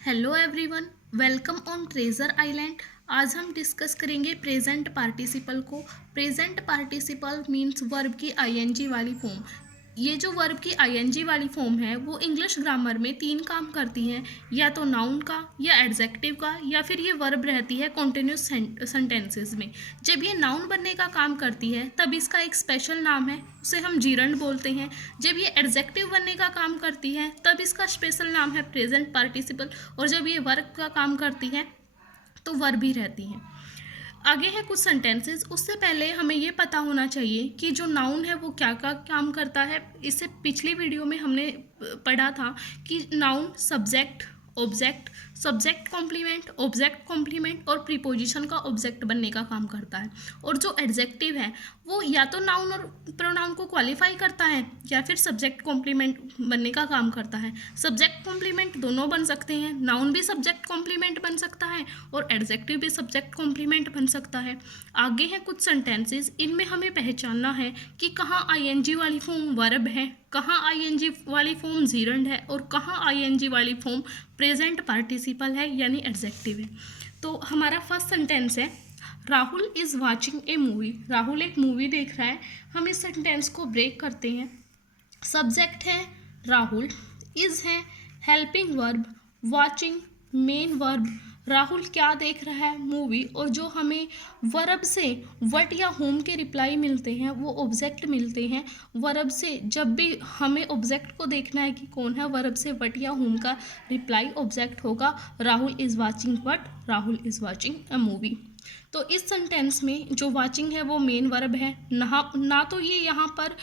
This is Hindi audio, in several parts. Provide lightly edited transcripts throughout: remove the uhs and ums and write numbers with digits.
Hello everyone, welcome on treasure island. आज हम डिस्कस करेंगे प्रेजेंट पार्टिसिपल को। प्रेजेंट पार्टिसिपल मींस वर्ब की आईएनजी वाली फॉर्म। ये जो वर्ब की आईएनजी वाली फॉर्म है वो इंग्लिश ग्रामर में तीन काम करती है, या तो नाउन का, या एडजेक्टिव का, या फिर ये वर्ब रहती है कॉन्टिन्यूस सेंटेंसेस में। जब ये नाउन बनने का काम करती है तब इसका एक स्पेशल नाम है, उसे हम जीरंड बोलते हैं। जब ये एडजेक्टिव बनने का काम करती है तब इसका स्पेशल नाम है प्रेजेंट पार्टिसिपल। और जब ये वर्ब का काम करती है तो वर्ब ही रहती है। आगे है कुछ सेंटेंसेस। उससे पहले हमें ये पता होना चाहिए कि जो नाउन है वो क्या क्या काम करता है। इससे पिछली वीडियो में हमने पढ़ा था कि noun subject, object, subject complement, object complement और प्रीपोजिशन का ऑब्जेक्ट बनने का काम करता है। और जो एडजेक्टिव है वो या तो नाउन और प्रोनाउन को क्वालिफाई करता है या फिर सब्जेक्ट कॉम्प्लीमेंट बनने का काम करता है। सब्जेक्ट कॉम्प्लीमेंट दोनों बन सकते हैं, नाउन भी सब्जेक्ट कॉम्प्लीमेंट बन सकता है और एडजेक्टिव भी सब्जेक्ट कॉम्प्लीमेंट बन सकता है। आगे है कुछ सेंटेंसेस, इनमें हमें पहचानना है कि कहाँ आईएनजी वाली फॉर्म वर्ब है, कहाँ आईएनजी वाली फॉर्म जीरंड है और कहाँ आईएनजी वाली फॉर्म प्रेजेंट पार्टिसिपल है यानी एडजेक्टिव है। तो हमारा फर्स्ट सेंटेंस है, Rahul is watching A movie. Rahul एक मूवी देख रहा है। हम इस सेंटेंस को ब्रेक करते हैं। सब्जेक्ट है राहुल, इज़ है helping verb, watching main verb. Rahul क्या देख रहा है? मूवी। और जो हमें वर्ब से वट या होम के रिप्लाई मिलते हैं वो ऑब्जेक्ट मिलते हैं। वर्ब से जब भी हमें ऑब्जेक्ट को देखना है कि कौन है, वर्ब से वट या होम का रिप्लाई ऑब्जेक्ट होगा। Rahul is watching what, Rahul is watching a movie. तो इस सेंटेंस में जो वॉचिंग है वो मेन वर्ब है। ना तो ये यहाँ पर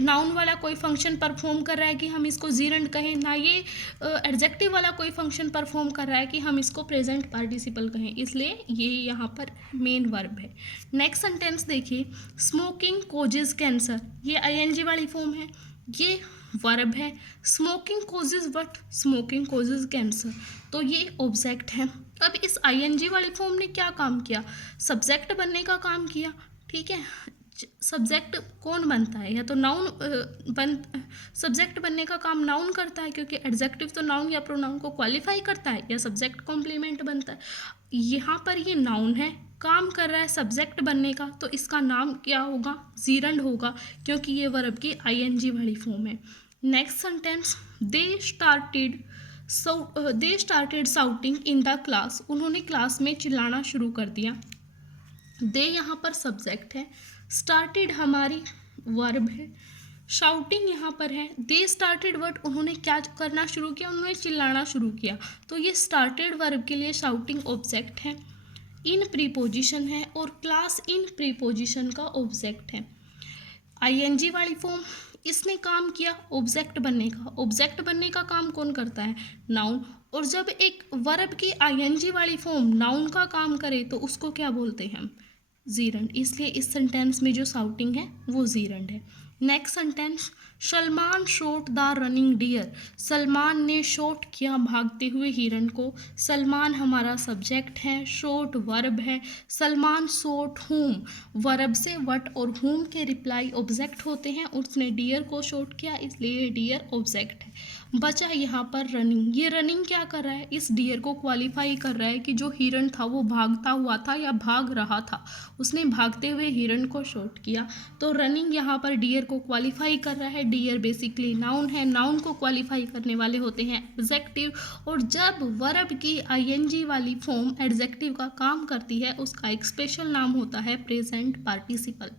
नाउन वाला कोई फंक्शन परफॉर्म कर रहा है कि हम इसको जीरंड कहें, ना ये एडजेक्टिव वाला कोई फंक्शन परफॉर्म कर रहा है कि हम इसको प्रेजेंट पार्टिसिपल कहें, इसलिए ये यहाँ पर मेन वर्ब है। नेक्स्ट सेंटेंस देखिए, स्मोकिंग कोजेज कैंसर। ये आईएनजी वाली फॉर्म है, ये वर्ब है। Smoking causes what, smoking causes cancer, तो ये ऑब्जेक्ट है। अब इस आईएनजी वाली फॉर्म ने क्या काम किया? सब्जेक्ट बनने का काम किया। ठीक है, सब्जेक्ट कौन बनता है? या तो नाउन सब्जेक्ट बनने का काम नाउन करता है, क्योंकि एडजेक्टिव तो नाउन या प्रोनाउन को क्वालिफाई करता है, या सब्जेक्ट कॉम्प्लीमेंट बनता है। यहाँ पर ये नाउन है, काम कर रहा है सब्जेक्ट बनने का, तो इसका नाम क्या होगा? जीरंड होगा, क्योंकि ये वर्ब की आईएनजी वाली फॉर्म है। Next sentence, they started shouting in the class. उन्होंने क्लास में चिल्लाना शुरू कर दिया। दे यहाँ पर सब्जेक्ट है, स्टार्टेड हमारी वर्ब है, शाउटिंग यहाँ पर है। दे स्टार्टेड वर्ड, उन्होंने क्या करना शुरू किया? उन्होंने चिल्लाना शुरू किया। तो ये स्टार्टेड वर्ब के लिए शाउटिंग ऑब्जेक्ट है, इन प्रीपोजिशन है, और क्लास इन प्रीपोजिशन का ऑब्जेक्ट है। आईएनजी वाली फॉर्म, इसने काम किया ऑब्जेक्ट बनने का। ऑब्जेक्ट बनने का काम कौन करता है? नाउन। और जब एक वर्ब की आईएनजी वाली फॉर्म नाउन का काम करे तो उसको क्या बोलते हैं? हम जीरंड। इसलिए इस सेंटेंस में जो साउटिंग है वो जीरंड है। Next sentence, Salman shot the running deer. Salman ने शॉट किया भागते हुए हिरन को। सलमान हमारा सब्जेक्ट है, शॉट वर्ब है। सलमान शॉट होम, वर्ब से वट और होम के रिप्लाई ऑब्जेक्ट होते हैं। उसने डियर को शॉट किया, इसलिए डियर ऑब्जेक्ट है। बचा यहाँ पर रनिंग। ये रनिंग क्या कर रहा है? इस डियर को क्वालिफाई कर रहा है कि जो हिरन था वो भागता हुआ था या भाग रहा था। उसने भागते हुए हिरन को शॉट किया, तो रनिंग यहाँ पर डियर को क्वालिफाई कर रहा है। डियर बेसिकली नाउन है, नाउन को क्वालिफाई करने वाले होते हैं एडजेक्टिव। और जब वर्ब की आईएनजी वाली फॉर्म एडजेक्टिव का काम करती है उसका एक स्पेशल नाम होता है present participle.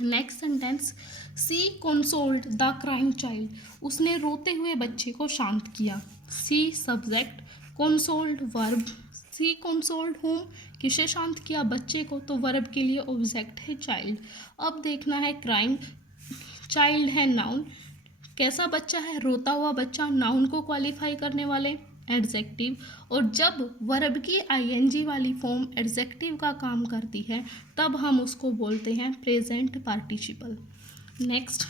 Next sentence, she consoled the crying child. उसने रोते हुए बच्चे को शांत किया। She subject, consoled verb. She consoled whom, किसे शांत किया? बच्चे को, तो वर्ब के लिए ऑब्जेक्ट है चाइल्ड। अब देखना है क्राइंग, चाइल्ड है नाउन। कैसा बच्चा है? रोता हुआ बच्चा, नाउन को क्वालिफाई करने वाले एडजेक्टिव। और जब वर्ब की आईएनजी वाली फॉर्म एडजेक्टिव का काम करती है तब हम उसको बोलते हैं present participle. Next,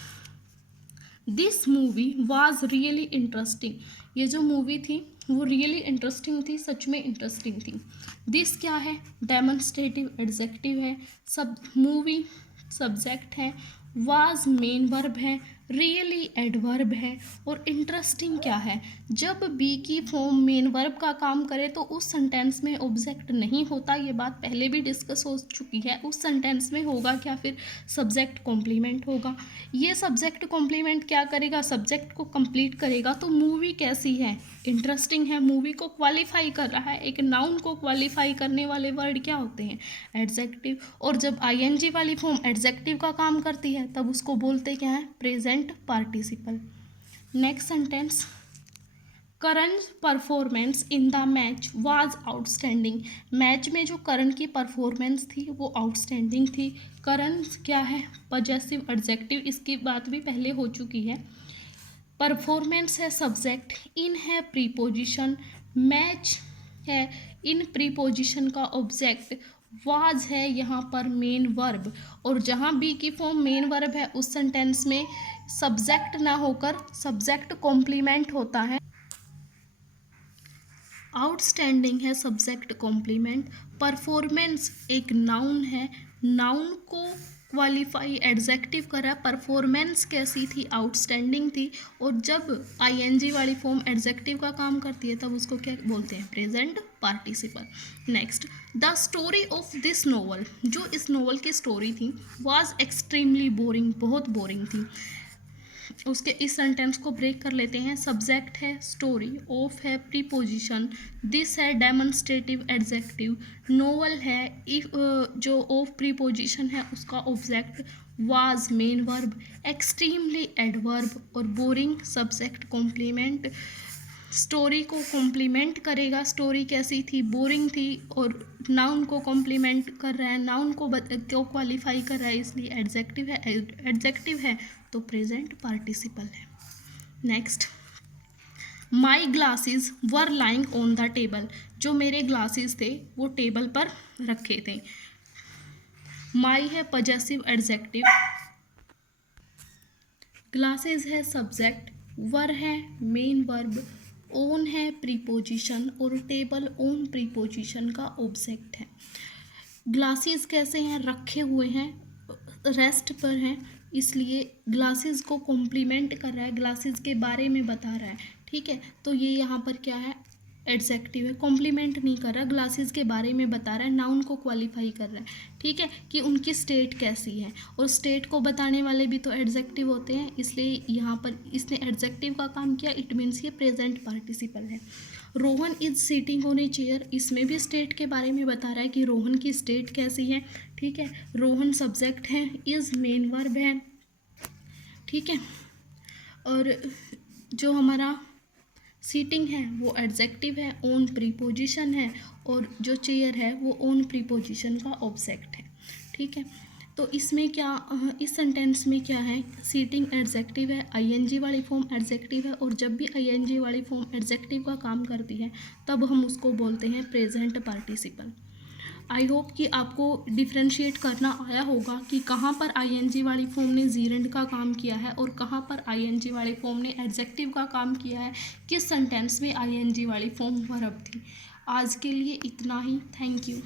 this movie was really interesting. ये जो मूवी थी वो रियली इंटरेस्टिंग थी, सच में इंटरेस्टिंग थी। दिस क्या है? डेमोन्स्ट्रेटिव एडजेक्टिव है। सब मूवी सब्जेक्ट है, वाज मेन वर्ब है, रियली एडवर्ब है। और इंटरेस्टिंग क्या है, जब बी की फॉर्म मेन वर्ब का काम करे तो उस सेंटेंस में ऑब्जेक्ट नहीं होता, ये बात पहले भी डिस्कस हो चुकी है। उस सेंटेंस में होगा क्या, फिर सब्जेक्ट कॉम्प्लीमेंट होगा। ये सब्जेक्ट कॉम्प्लीमेंट क्या करेगा, सब्जेक्ट को कंप्लीट करेगा। तो मूवी कैसी है, इंटरेस्टिंग है। मूवी को क्वालिफाई कर रहा है, एक नाउन को क्वालिफाई करने वाले वर्ड क्या होते हैं, एडजेक्टिव। और जब आईएनजी वाली फॉर्म एडजेक्टिव का काम करती है तब उसको बोलते क्या है, present participle. Next sentence, Karan performance in the match was outstanding. Match में जो करण की परफॉर्मेंस थी वो आउटस्टैंडिंग थी। करण क्या है, पजेसिव एडजेक्टिव, इसकी बात भी पहले हो चुकी है। परफॉर्मेंस है सब्जेक्ट, इन है प्रीपोजिशन, मैच है इन प्रीपोजिशन का ऑब्जेक्ट, वाज है यहाँ पर मेन वर्ब। और जहाँ बी की फॉर्म मेन वर्ब है उस सेंटेंस में सब्जेक्ट ना होकर सब्जेक्ट कॉम्प्लीमेंट होता है। आउटस्टैंडिंग है सब्जेक्ट कॉम्प्लीमेंट। परफॉर्मेंस एक नाउन है, नाउन को क्वालिफाई एडजेक्टिव करा। परफॉर्मेंस कैसी थी, आउटस्टैंडिंग थी। और जब आईएनजी वाली फॉर्म एडजेक्टिव का काम करती है तब उसको क्या बोलते हैं, present participle. Next, the story of this novel, जो इस नोवेल की स्टोरी थी, वाज एक्सट्रीमली बोरिंग, बहुत बोरिंग थी। उसके इस सेंटेंस को ब्रेक कर लेते हैं। सब्जेक्ट है स्टोरी, ऑफ है प्रीपोजिशन, दिस है डेमोन्स्ट्रेटिव एडजेक्टिव, नोवेल है इफ जो ऑफ प्रीपोजिशन है उसका object, was main verb, extremely adverb और बोरिंग सब्जेक्ट कॉम्प्लीमेंट। स्टोरी को कॉम्प्लीमेंट करेगा, स्टोरी कैसी थी, बोरिंग थी। और नाउन को कॉम्प्लीमेंट कर रहा है, नाउन को क्वालिफाई कर रहा है, इसलिए एडजेक्टिव है। एडजेक्टिव है तो प्रेजेंट पार्टिसिपल है। Next, my glasses were lying on the table, जो मेरे ग्लासेस थे वो टेबल पर रखे थे। माई है पजेसिव एडजेक्टिव, ग्लासेस है सब्जेक्ट, वर है मेन वर्ब, ओन है प्रीपोजिशन और टेबल ओन प्रीपोजिशन का ऑब्जेक्ट है। ग्लासेस कैसे हैं, रखे हुए हैं, रेस्ट पर हैं, इसलिए ग्लासेस को कॉम्प्लीमेंट कर रहा है, ग्लासेस के बारे में बता रहा है। ठीक है, तो ये यहाँ पर क्या है, एडजेक्टिव है, कॉम्प्लीमेंट नहीं कर रहा, ग्लासेस के बारे में बता रहा है, नाउन को क्वालिफाई कर रहा है। ठीक है, कि उनकी स्टेट कैसी है, और स्टेट को बताने वाले भी तो एडजेक्टिव होते हैं, इसलिए यहाँ पर इसने एडजेक्टिव का काम किया, इट मीन्स ये प्रेजेंट पार्टिसिपल है। Rohan is seating on a chair, इसमें भी स्टेट के बारे में बता रहा है कि रोहन की स्टेट कैसी है। ठीक है, रोहन सब्जेक्ट है, इज मेन वर्ब है। ठीक है, और जो हमारा सीटिंग है वो एडजेक्टिव है, ओन प्रीपोजिशन है, और जो चेयर है वो ओन प्रीपोजिशन का ऑब्जेक्ट है। ठीक है, तो इसमें क्या, इस सेंटेंस में क्या है, सीटिंग एडजेक्टिव है, आईएनजी वाली फॉर्म एडजेक्टिव है, और जब भी आईएनजी वाली फॉर्म एडजेक्टिव का काम करती है तब हम उसको बोलते हैं प्रेजेंट पार्टिसिपल। आई होप कि आपको डिफ्रेंशिएट करना आया होगा कि कहाँ पर आईएनजी वाली फॉर्म ने जीरेंड का काम किया है और कहाँ पर आईएनजी वाली फॉर्म ने एडजेक्टिव का काम किया है, किस सेंटेंस में आईएनजी वाली फॉर्म वर्ब थी। आज के लिए इतना ही, थैंक यू।